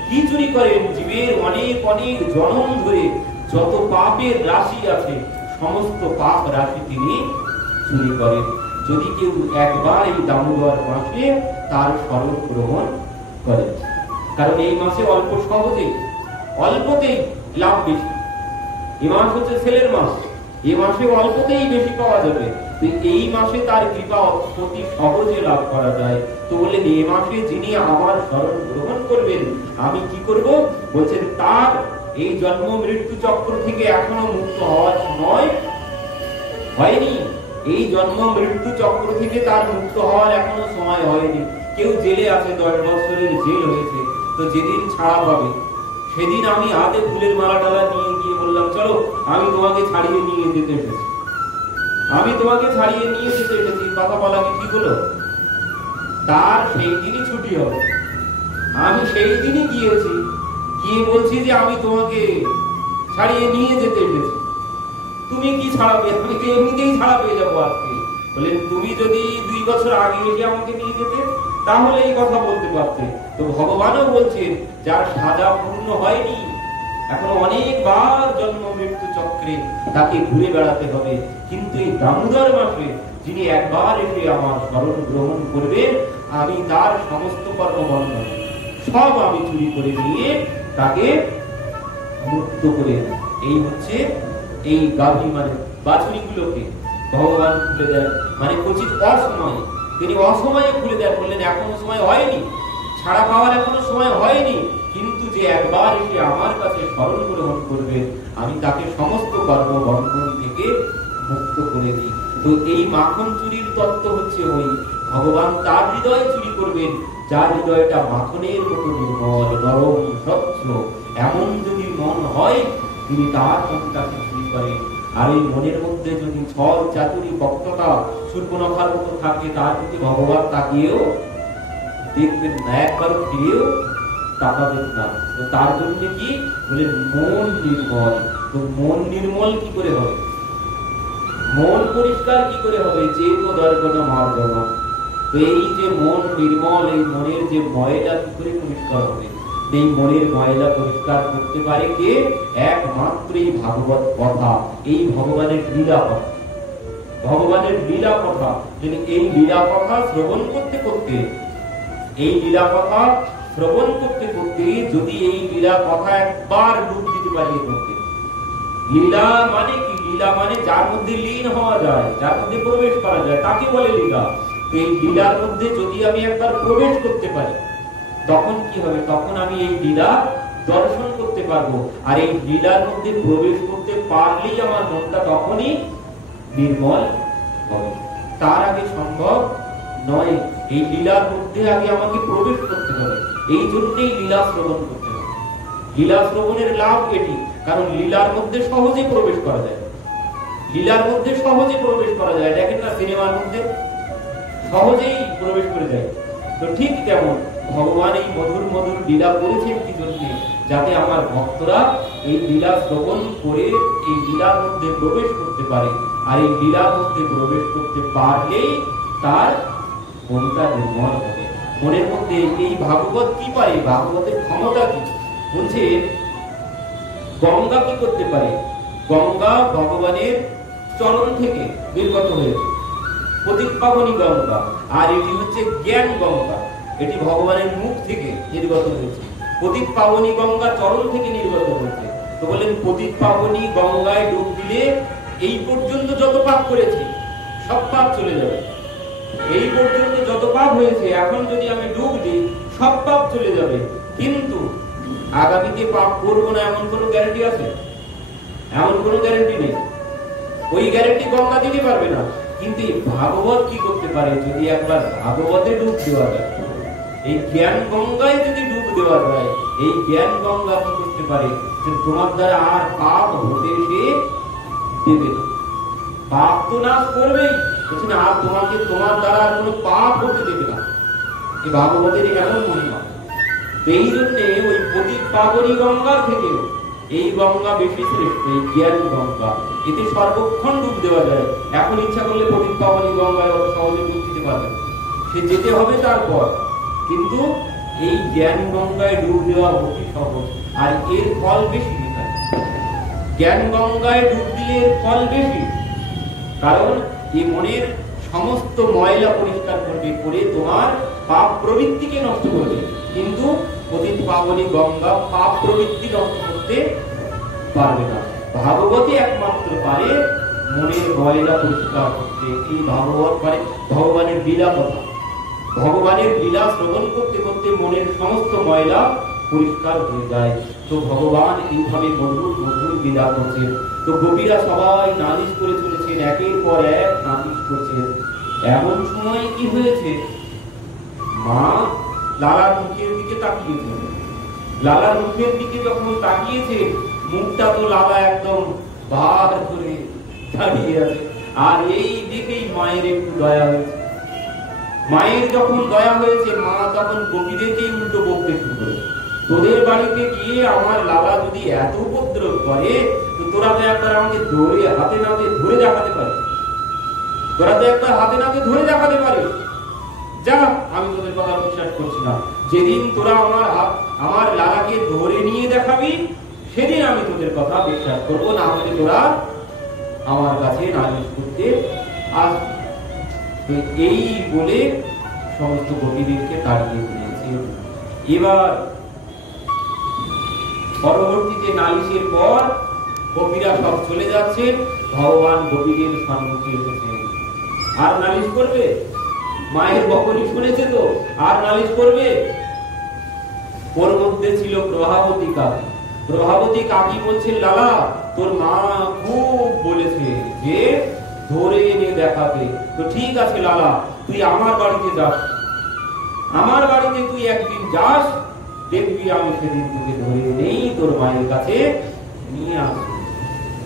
কি চুরি করেন? জীবের অনেক অনেক জন্ম ধরে যত পাপের রাশি আছে, সমস্ত পাপ রাশি তিনি চুরি করেন। যদি কেউ একবার এই দামোদর মাসে তার স্মরণ গ্রহণ করে, কারণ এই মাসে অল্প সহজে, অল্পতেই লাভ বেশি। এই মাস হচ্ছে ছেলের মাস, এ মাসে অল্পতেই বেশি পাওয়া যাবে, তো এই মাসে তার কৃপা অতি সহজে লাভ করা যায়। তো বললেন এ মাসে যিনি আমার শরণ গ্রহণ করবেন আমি কি করব? বলছেন তার এই জন্ম মৃত্যু চক্র থেকে এখনো মুক্ত হওয়ার সময় হয়নি। এই জন্ম মৃত্যু চক্র থেকে তার মুক্ত হওয়ার এখনো সময় হয়নি। কেউ জেলে আছে, 10 বছরের জেল হয়েছে, তো যেদিন ছাড়া পাবে সেদিন আমি হাতে ফুলের মালা টালা নিয়ে গিয়ে বললাম চলো আমি তোমাকে ছাড়িয়ে নিয়ে যেতে এসেছি, আমি তোমাকে ছাড়িয়ে নিয়ে যেতে এসেছি, কথা বলা কি ঠিক হলো? তার সেই দিনই ছুটি হবে। আমি সেই দিনই গিয়েছি, গিয়ে বলছি যে আমি তোমাকে ছাড়িয়ে নিয়ে যেতে এসেছি, তুমি কি ছাড়াবে? আমি তো এমনিতেই ছাড়া পেয়ে যাবো আজকে। বললেন তুমি যদি 2 বছর আগে এসে আমাকে নিয়ে যেতে তাহলে এই কথা বলতে পারতে। তো ভগবানও বলছেন যার সাজা পূর্ণ হয়নি, এখন অনেকবার জন্ম মৃত্যু চক্রে তাকে ঘুরে বেড়াতে হবে, কিন্তু এই দামোদর মাসে যিনি একবার এসে আমার শরণ গ্রহণ করবেন আমি তার সমস্ত কর্মবন্ধন সব আমি চুরি করে নিয়ে তাকে মুক্ত করে। এই হচ্ছে এই গাভী মানে বাছুরিগুলোকে ভগবান খুলে দেন, মানে উচিত অসময়ে তিনি অসময়ে খুলে দেন। বললেন এখনো সময় হয়নি, ছাড়া পাওয়ার এখনো সময় হয়নি, কিন্তু যে একবার এসে আমার কাছে শরণ গ্রহণ করবে আমি তাকে সমস্ত কর্মবন্ধন থেকে মুক্ত করে দিই। তো এই মাখন চুরির তত্ত্ব হচ্ছে ওই ভগবান তার হৃদয় চুরি করবেন যার হৃদয়টা মাখনের মতো নির্মল নরম স্বচ্ছ। এমন যদি মন হয় তিনি তার মনটাকে চুরি করেন। আর এই মনের মধ্যে যদি ছল চাতুরি বক্ততা সূর্পনখার মতো থাকে তার প্রতি ভগবান তাকিয়েও দেখবেন না, একবার ফিরেও তাকাবেন না। তো তার জন্য কি বলে মন নির্মল। তো মন নির্মল কি করে হবে? মন পরিষ্কার কি করে হবে? যে তো দর্পণ মার্জনা। তো এই যে মন নির্মল, এই মনের যে ময়লা কি করে পরিষ্কার হবে? এই মনের ময়লা পরিষ্কার করতে পারে কে? একমাত্র এই ভাগবত কথা, এই ভগবানের লীলা কথা, ভগবানের লীলা কথা। যদি এই লীলা কথা শ্রবণ করতে করতে, এই লীলা কথা শ্রবণ করতে করতে যদি এই লীলা কথা একবার ডুব দিতে পারি করতে। লীলা মানে কি? লীলা মানে যার মধ্যে লীন হওয়া যায়, যার মধ্যে প্রবেশ করা যায় তাকে বলে লীলা। এই লীলার মধ্যে যদি আমি একবার প্রবেশ করতে পারি তখন কি হবে? তখন আমি এই লীলা দর্শন করতে পারবো। আর এই লীলার মধ্যে প্রবেশ করতে পারলেই আমার মনটা তখনই নির্মল হবে। তার আগে সম্ভব নয়। এই লীলার মধ্যে আগে আমাকে প্রবেশ করতে হবে। এই জন্যই লীলা শ্রবণ করতে হবে। লীলা শ্রবণের লাভ এটি, কারণ লীলার মধ্যে সহজে প্রবেশ করা যায়। লীলার মধ্যে সহজে প্রবেশ করা যায়, দেখেন না সিনেমার মধ্যে সহজেই প্রবেশ করে যায়। তো ঠিক তেমন ভগবান এই মধুর মধুর লীলা করেছেন কি জন্য? যাতে আমার ভক্তরা এই লীলা শ্রবণ করে এই লীলার মধ্যে প্রবেশ করতে পারে। আর এই লীলার মধ্যে প্রবেশ করতে পারলেই তার মনটা নির্মল হবে। মনের মধ্যে এই ভাগবত কি পারে? ভাগবতের ক্ষমতা কি? বলছে গঙ্গা কি করতে পারে? গঙ্গা ভগবানের চরণ থেকে নির্গত হয়েছে, পতিতপাবনী গঙ্গা। আর এটি হচ্ছে জ্ঞান গঙ্গা, এটি ভগবানের মুখ থেকে নির্গত হয়েছে। পতিতপাবনী গঙ্গা চরণ থেকে নির্গত হয়েছে। তো বলেন পতিতপাবনী গঙ্গায় ডুব দিলে এই পর্যন্ত যত পাপ করেছি সব পাপ চলে যাবে। এই পর্যন্ত যত পাপ হয়েছে এখন যদি আমি ডুব দিই সব পাপ চলে যাবে। কিন্তু আগামীতে পাপ করবো না এমন কোনো গ্যারান্টি আছে? এমন কোনো গ্যারান্টি নেই। ওই গ্যারান্টি গঙ্গা দিতে পারবে না। কিন্তু ভাগবত কি করতে পারে? যদি একবার ভাগবতে ডুব দেওয়া যায়, এই জ্ঞান গঙ্গায় যদি ডুব দেওয়া যায়, এই জ্ঞান গঙ্গা কি করতে পারে? যে তোমার দ্বারা আর পাপ হতে সে দেবে না। পাপ তো নাশ করবেই, আর তোমাকে তোমার দ্বারা আর কোনো পাপ হতে দেবে না। এই ভাগবতের এমন মহিমা। এই জন্য ওই পতিতপাবনী গঙ্গার থেকে এই গঙ্গা বেশি শ্রেষ্ঠ, এই জ্ঞান গঙ্গা। এতে সর্বক্ষণ ডুব দেওয়া যায়। এখন ইচ্ছা করলে পতিতপাবনী গঙ্গায় অত সহজে ডুব দিতে পারবে, সে যেতে হবে তারপর। কিন্তু এই জ্ঞান গঙ্গায় ডুব দেওয়া অতি সহজ, আর এর ফল বেশি। জ্ঞান গঙ্গায় ডুব দিলে এর ফল বেশি, কারণ এই মনের সমস্ত ময়লা পরিষ্কার করবে, করে তোমার পাপ প্রবৃত্তিকে নষ্ট করবে। কিন্তু পতিতপাবনী গঙ্গা পাপ প্রবৃত্তি নষ্ট করতে পারবে না। ভাগবতী একমাত্র পারে মনের ময়লা পরিষ্কার করতে। এই ভাগবত মানে ভগবানের লীলা কথা, ভগবানের লীলা শ্রবণ করতে করতে মনের সমস্ত ময়লা পরিষ্কার হয়ে যায়। তো ভগবান এইভাবে মধুর মধুর লীলা করছেন। তো গোপীরা সবাই নালিশ করে চলেছেন, একের পর এক নালিশ করছেন। এমন সময় কি হয়েছে, মা লালার মুখের দিকে তাকিয়েছে। লালার মুখের দিকে যখন তাকিয়েছে, মুখটা তো লালা একদম ভার করে দাঁড়িয়ে আছে। আর এই দেখেই মায়ের একটু দয়া হয়েছে। মায়ের যখন দয়া হয়েছে, মা তখন গোপীদেরকেই উল্টো বলতে শুরু করে, তোদের বাড়িতে গিয়ে আমার লালা যদি এত উপদ্রব করে, তো তোরা তো একবার আমাকে ধরে হাতে নাতে ধরে দেখাতে পারিস। তোরা তো একবার হাতে নাতে ধরে দেখাতে পারিস। যা, আমি তোদের কথা বিশ্বাস করছি না। যেদিন তোরা আমার লালাকে ধরে নিয়ে দেখাবি, সেদিন আমি তোদের কথা বিশ্বাস করবো, না হলে তোরা আমার কাছে নালিশ করতে আসবি। এই বলে সমস্ত গোপীদেরকে তাড়িয়ে দিয়েছে। এবার পরবর্তীতে নালিশের পর গোপীরা সব চলে যাচ্ছে, ভগবান গোপীদের সম্মুখে এসেছেন। আর নালিশ করবে? মায়ের বকনি শুনেছে তো, আর নালিশ করবে? ওর মধ্যে ছিল প্রভাবতী কাকি। প্রভাবতী কাকি বলছেন, লালা তোর মা খুব বলেছে যে ধরে এনে দেখাতে। তো ঠিক আছে লালা, তুই আমার বাড়িতে যাস, আমার বাড়িতে তুই একদিন যাস, দেখবি আমি সেদিন তোকে ধরে নেই তোর মায়ের কাছে নিয়ে আসবো।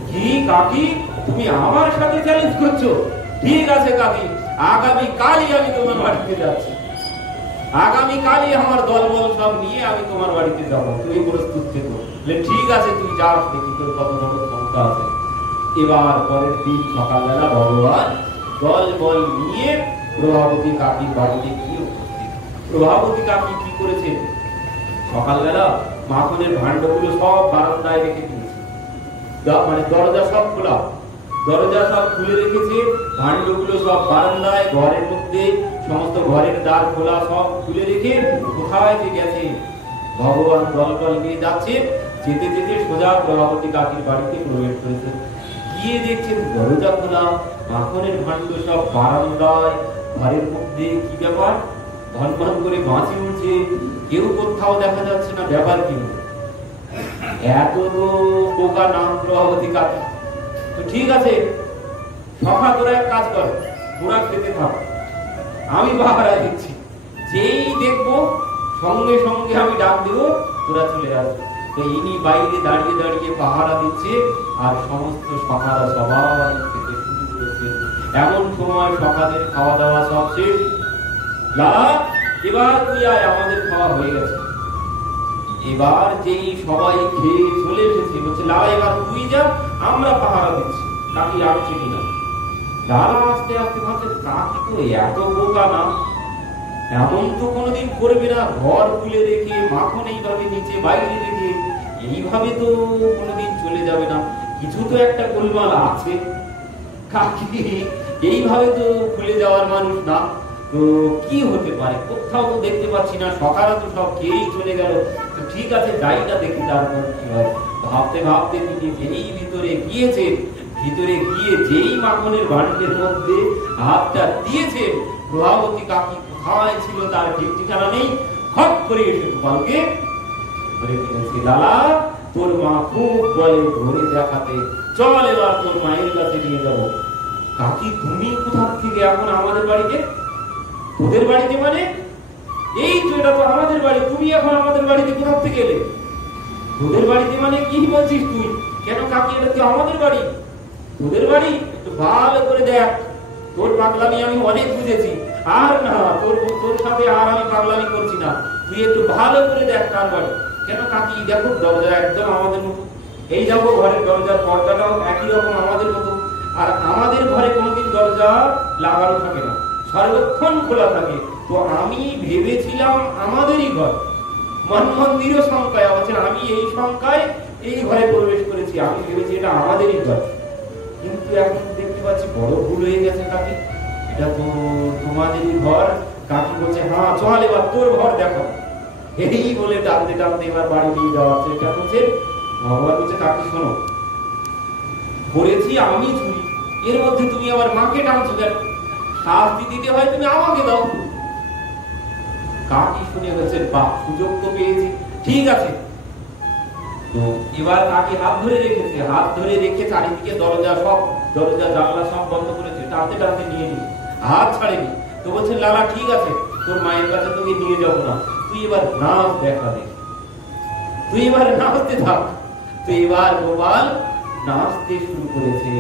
কি কাকি, তুমি আমার সাথে চ্যালেঞ্জ করছো? ঠিক আছে কাকি, আগামী কালই আমি তোমার বাড়িতে যাচ্ছি। আগামী কালই আমার দলবল সব নিয়ে আমি তোমার বাড়িতে যাবো, তুমি প্রস্তুত থেকো। ঠিক আছে, তুই যাস, দেখি তোর কত বড় ক্ষমতা আছে। এবার পরের দিন সকালবেলা ভগবান দলবল নিয়ে প্রভাবতী কাকির বাড়িতে গিয়ে উপস্থিত। প্রভাবতী কাকি কি করেছেন, সকালবেলা মাখনের ভাণ্ডগুলো সব বারান্দায় রেখে দিয়েছে। মানে দরজা সব খোলা, দরজা সব খুলে রেখেছে, ভাণ্ডগুলো সব বারান্দায়, ঘরের মধ্যে সমস্ত ঘরের দ্বার খোলা, সব খুলে রেখে কোথায় যে গেছে ভগবান দলবল নিয়ে যাচ্ছে। যেতে যেতে সোজা প্রভাবতী কাকির বাড়িতে প্রবেশ করেছে। গিয়ে দেখছেন দরজা খোলা, মাখনের ভাণ্ড সব বারান্দায়, ঘরের মধ্যে। কি ব্যাপার, ভন ভন করে বাঁচি উঠছে, কেউ কোথাও দেখা যাচ্ছে না। ব্যাপার কি? এত তো বোকা নাম প্রভাবতী কাকি। তো ঠিক আছে সখা, তোরা এক কাজ কর, তোরা খেতে থাক, আমি পাহারা দিচ্ছি। যেই দেখবো সঙ্গে সঙ্গে আমি ডাক দেবো, তোরা চলে আসবে। তো ইনি বাইরে দাঁড়িয়ে দাঁড়িয়ে পাহারা দিচ্ছে, আর সমস্ত সখারা সবাই খেতে শুরু করেছে। এমন সময় সখাদের খাওয়া দাওয়া সব শেষ। লালা এবার তুই আয়, আমাদের খাওয়া হয়ে গেছে। এবার যেই সবাই খেয়ে চলে এসেছে, বলছে লালা এবার তুই যা, আমরা পাহারা দিচ্ছি, কাকি আসছে কিনা। লালা আস্তে আস্তে ভাবছে, কাকি তো এত বোকা না, এমন তো কোনোদিন করবে না। ঘর খুলে রেখে, মাখন এইভাবে নিচে বাইরে রেখে, এইভাবে তো কোনোদিন চলে যাবে না। কিছু তো একটা গোলমাল আছে। কাকি এইভাবে তো খুলে যাওয়ার মানুষ না। তো কি হতে পারে, কোথাও তো দেখতে পাচ্ছি না, সকালে তো সব খেয়েই চলে গেল। তো ঠিক আছে, যাই না দেখি তারপর কি হয়। ভাবতে ভাবতে তিনি যেই ভিতরে গিয়েছে, ভিতরে গিয়ে যেই মাখনের ভাণ্ডের মধ্যে হাতটা দিয়েছে, প্রভাবতী কাকি কোথায় ছিল তার ঠিক ঠিকানা নেই। হট করে এসে গোপালকে ধরে ফেলেছে। লালা তোর মা খুব বলে ধরে দেখাতে, চল এবার তোর মায়ের কাছে নিয়ে যাবো। কাকি তুমি কোথা থেকে এখন আমাদের বাড়িতে? তোদের বাড়িতে মানে? এই তো, এটা তো আমাদের বাড়ি, তুমি এখন আমাদের বাড়িতে কোথা থেকে এলে? তোদের বাড়িতে মানে কি বলছিস তুই? কেন কাকি, এটা তো আমাদের বাড়ি। তোদের বাড়ি? একটু ভালো করে দেখ, তোর পাগলামি আমি অনেক বুঝেছি। আর না, তোর সাথে আর আমি পাগলামি করছি না। তুই একটু ভালো করে দেখ কার বাড়ি। কেন কাকি, দেখো দরজা একদম আমাদের মতো, এই দেখো ঘরের দরজার পর্দাটাও একই রকম আমাদের মতো। আর আমাদের ঘরে কোনোদিন দরজা লাগানো থাকে না, সর্বক্ষণ খোলা থাকে। তো আমি ভেবেছিলাম আমাদেরই ঘর, মন্দিরও সংখ্যায় বলছেন, আমি এই সংখ্যায় এই ঘরে প্রবেশ করেছি, আমি ভেবেছি এটা আমাদেরই ঘর। কিন্তু এখন দেখতে পাচ্ছি বড় ভুল হয়ে গেছে কাকি, এটা তো তোমাদেরই ঘর। কাকি বলছে, হ্যাঁ চল এবার তোর ঘর দেখো। এই বলে টানতে টানতে এবার বাড়ি নিয়ে যাওয়ার চেষ্টা করছে। ভগবান বলছে, কাকি শোনো, করেছি আমি চুরি, এর মধ্যে তুমি আবার মাকে টানছো কেন? শাস্তি দিতে হয় তুমি আমাকে দাও। কাকি শুনে বলছে, বাপ সুযোগ তো পেয়েছি, ঠিক আছে। তো এবার কাকি হাত ধরে রেখেছে, হাত ধরে রেখে চারিদিকে দরজা জানলা সব বন্ধ করেছে, টানতে টানতে নিয়ে নি, হাত ছাড়েনি। তো বলছে, লালা ঠিক আছে, তোর মায়ের কাছে তোকে নিয়ে যাবো না, তুই এবার নাচ দেখা দে, তুই এবার নাচতে থাক। তো এবার গোপাল নাচতে শুরু করেছে।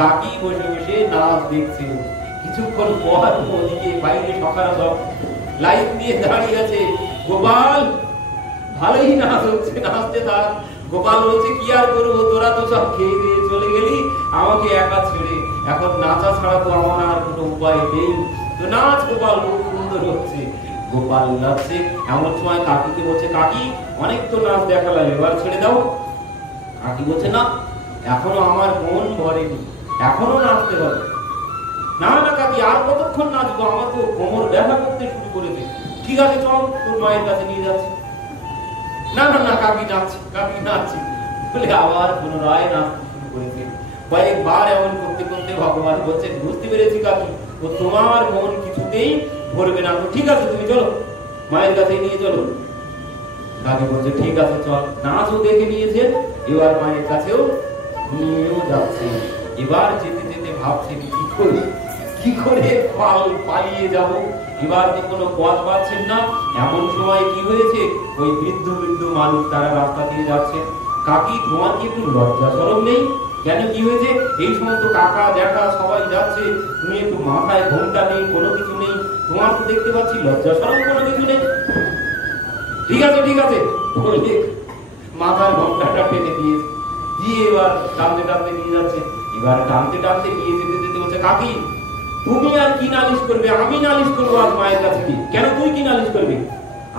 কাকি বসে বসে নাচ দেখছে। কিছুক্ষণ পর ওদিকে বাইরে সখারা সব লাইন দিয়ে দাঁড়িয়ে আছে। গোপাল ভালোই নাচ হচ্ছে, নাচতে থাক। গোপাল বলছে, কি আর করবো, তোরা তো সব খেয়ে দিয়ে চলে গেলি আমাকে একা ছেড়ে, এখন নাচা ছাড়া তো আমার আর কোনো উপায় নেই। তো নাচ গোপাল, খুব সুন্দর হচ্ছে। গোপাল নাচছে। এমন সময় কাকিকে বলছে, কাকি অনেক তো নাচ দেখালাম, এবার ছেড়ে দাও। কাকি বলছে, না এখনো আমার মন ভরেনি, এখনো নাচতে হবে। না না কাকি, আর কতক্ষণ নাচবো, আমার তো কোমর ব্যথা করতে শুরু করেছে। ঠিক আছে চল, তোর মায়ের কাছে নিয়ে যাচ্ছে। না না না, কাকি নাচছি, কাকি নাচছি বলে আবার পুনরায় নাচতে শুরু করেছে। কয়েকবার এমন করতে করতে ভগবান বলছে, বুঝতে পেরেছি কাকি, ও তোমার মন কিছুতেই ভরবে না। তো ঠিক আছে, তুমি চলো, মায়ের কাছে নিয়ে চলো। কাকি বলছে, ঠিক আছে চল। নাচও দেখে নিয়েছে, এবার মায়ের কাছেও নিয়েও যাচ্ছে। এবার যেতে যেতে ভাবছে, কি করে পালিয়ে যাব, এবার তো কোনো পথ পাচ্ছেন না। এমন সময় কি হয়েছে, ওই বৃদ্ধ মানুষ তারা রাস্তা দিয়ে যাচ্ছে। কাকি, তোমার কি একটু লজ্জা শরম নেই? কেন, কি হয়েছে? এই সমস্ত কাকা জ্যাঠা সবাই যাচ্ছে, তুমি একটু মাথায় ঘোমটা নেই, কোনো কিছু নেই, তোমার তো দেখতে পাচ্ছি লজ্জা শরম কোনো কিছু নেই। ঠিক আছে ঠিক আছে বলে মাথার ঘোমটাটা টেনে দিয়েছে, দিয়ে এবার টানতে টানতে নিয়ে যাচ্ছে। এবার টানতে টানতে নিয়ে যেতে যেতে বলছে, কাকি তুমি আর কি নালিশ করবে, আমি নালিশ করবো আজ মায়ের কাছে কি? কেন তুই কি নালিশ করবি?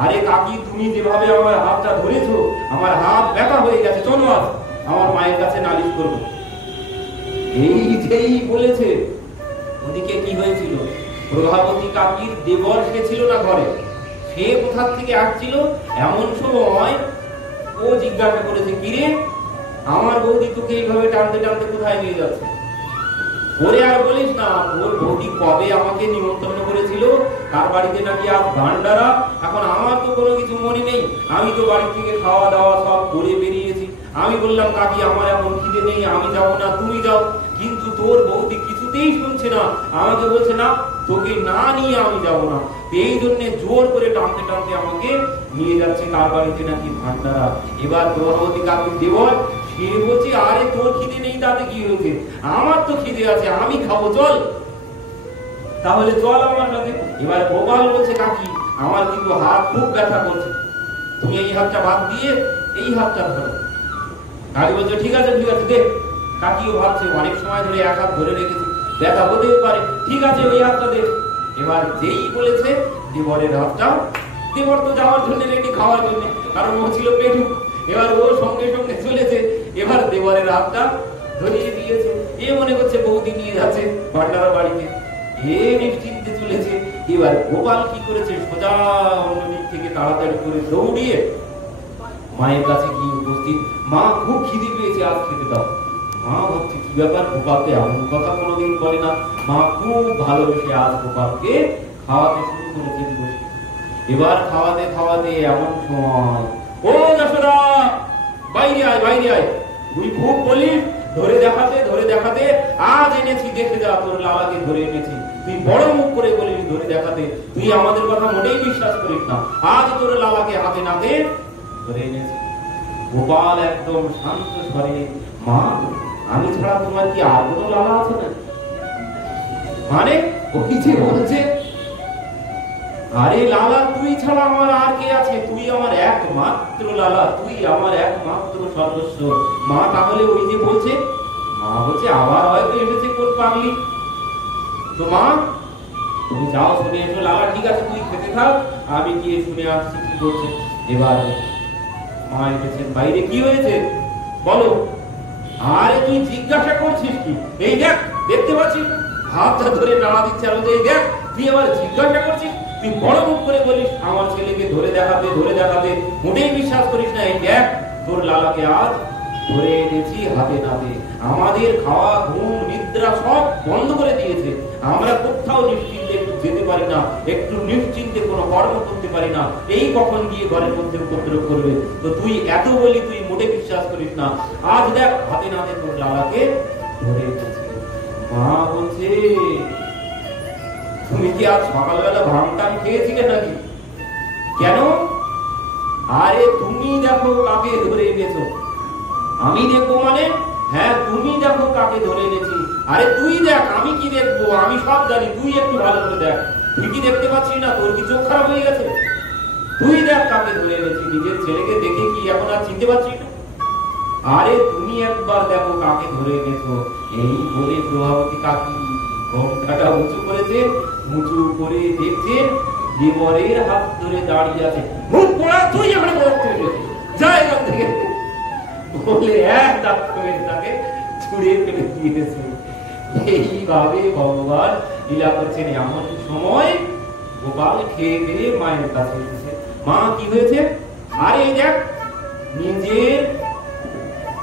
আরে কাকি, তুমি যেভাবে আমার হাতটা ধরেছো, আমার হাত ব্যথা হয়ে গেছে, চলো আজ আমার মায়ের কাছে নালিশ করবো। এই যেই বলেছে, ওদিকে কি হয়েছিল, প্রভাবতী কাকির দেবর সে ছিল না ঘরে, সে কোথা থেকে আসছিল। এমন সময় ও জিজ্ঞাসা করেছে, কিরে আমার বৌদি তোকে এইভাবে টানতে টানতে কোথায় নিয়ে যাচ্ছে? ওরে আর বলিস না, ওর বৌদি কবে আমাকে নিমন্ত্রণ করেছিল, তার বাড়িতে নাকি আজ ভান্ডারা। এখন আমার তো কোনো কিছু মনে নেই, আমি তো বাড়ি থেকে খাওয়া দাওয়া সব করে বেরিয়েছি। আমি বললাম, কাকি আমার এখন খিদে নেই, আমি যাবো না, তুমি যাও। কিন্তু তোর বৌদি কিছুতেই শুনছে না, আমাকে বলছে, না তোকে না নিয়ে আমি যাবো না। এই জন্য জোর করে টানতে টানতে আমাকে নিয়ে যাচ্ছে, তার বাড়িতে নাকি ভান্ডারা। এবার প্রভাবতী কাকির দেবর সে বলছে, আরে তোর খিদে নেই তাতে কি হয়েছে, আমার তো খিদে আছে, আমি খাবো, চল তাহলে চল আমার সাথে। এবার গোপাল বলছে, কাকি আমার কিন্তু হাত খুব ব্যথা করছে, তুমি এই হাতটা বাদ দিয়ে এই হাতটা ধরো। কাকি বলছে, ঠিক আছে ঠিক আছে, দেখ। কাকিও ভাবছে, অনেক সময় ধরে এক হাত ধরে রেখেছে, ব্যথা হতেও পারে, ঠিক আছে ওই হাতটা দেখ। এবার যেই বলেছে, দেবরের হাতটা, দেবর তো যাওয়ার জন্য রেডি, খাওয়ার জন্য, কারণ ও ছিল পেটুক। এবার ও সঙ্গে সঙ্গে চলেছে, এবার দেবরের হাতটা ধরিয়ে দিয়েছে। এ মনে করছে বৌদি নিয়ে যাচ্ছে ভান্ডারা বাড়িতে, এ নিশ্চিন্তে চলেছে। এবার গোপাল কি করেছে, সোজা অন্য দিক থেকে তাড়াতাড়ি করে দৌড়িয়ে মায়ের কাছে গিয়ে উপস্থিত। মা খুব খিদে পেয়েছে, আজ খেতে দাও। মা ভাবছে, কি ব্যাপার, গোপালকে এমন কথা কোনোদিন বলে না। মা খুব ভালোবেসে আজ গোপালকে খাওয়াতে শুরু করেছে বসে। এবার খাওয়াতে খাওয়াতে এমন সময়, ও যশোদা বাইরে আয় বাইরে আয়, তুই খুব বলিস ধরে দেখাতে আজ এনেছি, দেখে যা তোর লালাকে ধরে এনেছি। তুই বড় মুখ করে বলিস ধরে দেখাতে, তুই আমাদের কথা মোটেই বিশ্বাস করিস না, আজ তোর লালাকে হাতে নাতে ধরে এনেছি। গোপাল একদম শান্ত স্বরে, মা আমি ছাড়া তোমার কি আর কোনো লালা আছে না? মানে ও কিছু বলছে, আরে লালা তুই ছাড়া আমার আর কে আছে, তুই আমার একমাত্র লালা, তুই আমার একমাত্র সর্বস্ব। মা তাহলে ওই যে বলছে, মা বলছে আবার হয়তো এসেছে কোন পাগলি। তো মা তুমি যাও শুনে এসো। লালা ঠিক আছে তুই খেতে থাক, আমি গিয়ে শুনে আসছি কি করছে। এবার মা এসেছেন বাইরে, কি হয়েছে বলো। আরে তুই জিজ্ঞাসা করছিস কি, এই দেখ দেখতে পাচ্ছিস হাতটা ধরে নাড়া দিচ্ছে, আর এই দেখ তুই আবার জিজ্ঞাসা করছিস। তুই বড় মুখ করে বলিস আমার ছেলেকে ধরে দেখাতে, মোটেই বিশ্বাস করিস না। এই দেখ তোর লালাকে আজ ধরে এনেছি হাতে নাতে, আমাদের খাওয়া ঘুম নিদ্রা সব বন্ধ করে দিয়েছে। আমরা কোথাও নিশ্চিন্তে একটু যেতে পারি না, একটু নিশ্চিন্তে কোনো কর্ম করতে পারি না। এই কখন গিয়ে ঘরের মধ্যে উপদ্রব করবে। তো তুই এত বলি তুই মোটে বিশ্বাস করিস না। আজ দেখ হাতে নাতে তোর লালাকে ধরে এসেছে। মা বলছে তুমি কি আজ সকালবেলা ভাঙটান খেয়েছিলে নাকি? কেন? আরে তুমি দেখো কাকে ধরে এনেছো। আমি দেখবো মানে? হ্যাঁ তুমি দেখো কাকে ধরে এনেছি। আরে তুই দেখ, আমি কি দেখবো? আমি সব জানি, তুই একটু ভালো করে দেখ। তুই কি দেখতে পাচ্ছিস না? তোর কি চোখ খারাপ হয়ে গেছে? তুই দেখ কাকে ধরে এনেছি। নিজের ছেলেকে দেখে কি এখন আর চিনতে পারছিস না? আরে তুমি একবার দেখো কাকে ধরে এনেছো। এই বলে প্রভাবতী কাকি ঘোমটাটা উঁচু করেছে, উঁচু করে দেখছে দেবরের হাত ধরে দাঁড়িয়ে আছে। মুখ পোড়া, তুই এখানে যা এখান থেকে বলে এক দাঁত করে তাকে ছুড়ে ফেলে দিয়েছে। এইভাবে ভগবান লীলা করছেন। এমন সময় গোপাল খেয়ে দিয়ে মায়ের কাছে এসেছে। মা কি হয়েছে? আরে দেখ নিজের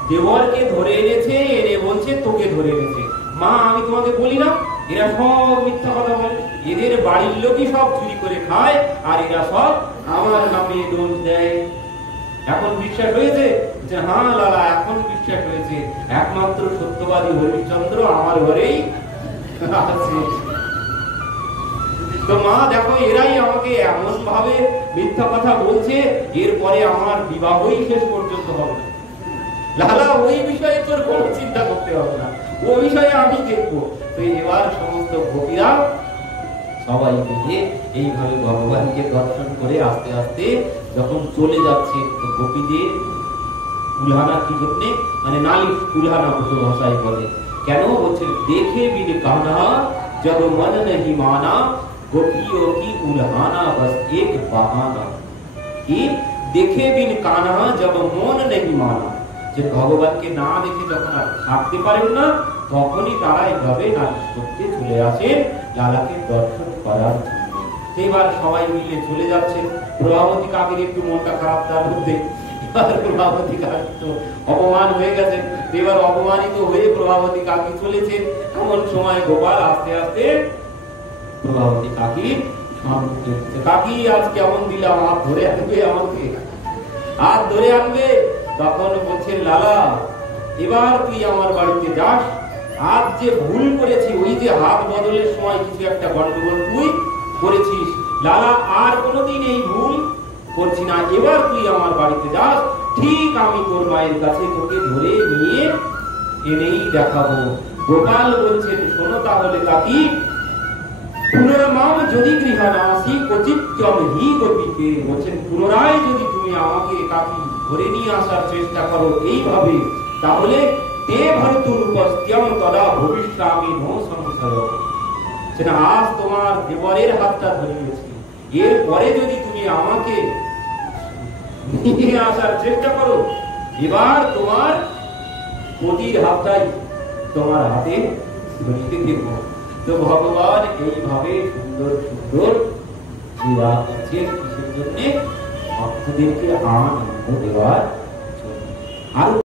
দেবরকে ধরে এনেছে, এনে বলছে তোকে ধরে এনেছে। মা আমি তোমাকে বলি না এরা সব মিথ্যা কথা বলে, এদের বাড়ির লোকই সব চুরি করে খায় আর এরা সব আমার নামে দোষ দেয়। এখন বিশ্বাস হয়েছে? হ্যাঁ লালা এখন বিশ্বাস হয়েছে। একমাত্র সত্যবাদী হরিশ্চন্দ্র আমার ঘরেই আছে। তো মা দেখো এরাই আমাকে এমন ভাবে মিথ্যা কথা বলছে, এরপরে আমার বিবাহই শেষ পর্যন্ত হবে না। লালা ওই বিষয়ে তোর কোনো চিন্তা করতে হবে না, ওই বিষয়ে আমি দেখবো। তো এবার সমস্ত গোপীরা সবাই মিলে এইভাবে ভগবানকে দর্শন করে আস্তে আস্তে যখন চলে যাচ্ছে, তো গোপীদের কুলহানা কি জন্য, মানে নালিশ কুলহানা ভাষায় বলে। কেন বলছে? দেখে বিন কানা जब मन नहीं माना गोपियों की उल्हाना बस एक बहाना। कि देखे बिन काना जब मन नहीं माना, যে ভগবানকে না দেখে যখন আর থাকতে পারেন না, তখনই তারা এইভাবে নালিশ করতে চলে আসেন লালাকে দর্শন করার জন্য। এবার সবাই মিলে চলে যাচ্ছে। প্রভাবতী কাকির একটু মনটা খারাপ, তার মধ্যে প্রভাবতী কাকি তো অপমান হয়ে গেছে। এবার অপমানিত হয়ে প্রভাবতী কাকি চলেছেন। এমন সময় গোপাল আস্তে আস্তে প্রভাবতী কাকি কাকি আজ কেমন দিলাম, হাত ধরে আনবে আমাকে, হাত ধরে আনবে। তখন বলছেন লালা এবার তুই আমার বাড়িতে যাস। আজ যে ভুল করেছি, ওই যে হাত বদলের সময় কিছু একটা গন্ডগোল তুই করেছিস, লালা আর কোনোদিন এই ভুল করছি না। এবার তুই আমার বাড়িতে যাস, ঠিক আমি তোর মায়ের কাছে তোকে ধরে নিয়ে এনেই দেখাবো। গোপাল বলছেন শোনো তাহলে কাকি, পুনরমাম যদি গৃহ না আসি কচিত্যম হি গোপীকে। বলছেন পুনরায় যদি তুমি আমাকে কাকি ধরে নিয়ে আসার চেষ্টা করো এইভাবে, তাহলে তে ভরতুর উপস্থিতম তদা ভবিষ্যামি নো সংশয়। সেটা আজ তোমার দেবরের হাতটা ধরিয়েছি, এরপরে যদি তুমি আমাকে নিয়ে আসার চেষ্টা করো, এবার তোমার পতির হাতটাই তোমার হাতে ধরিতে দেব। তো ভগবান এইভাবে সুন্দর সুন্দর লীলা করছেন কিসের জন্য? ভক্তদেরকে আনন্দ দেওয়ার জন্য। আর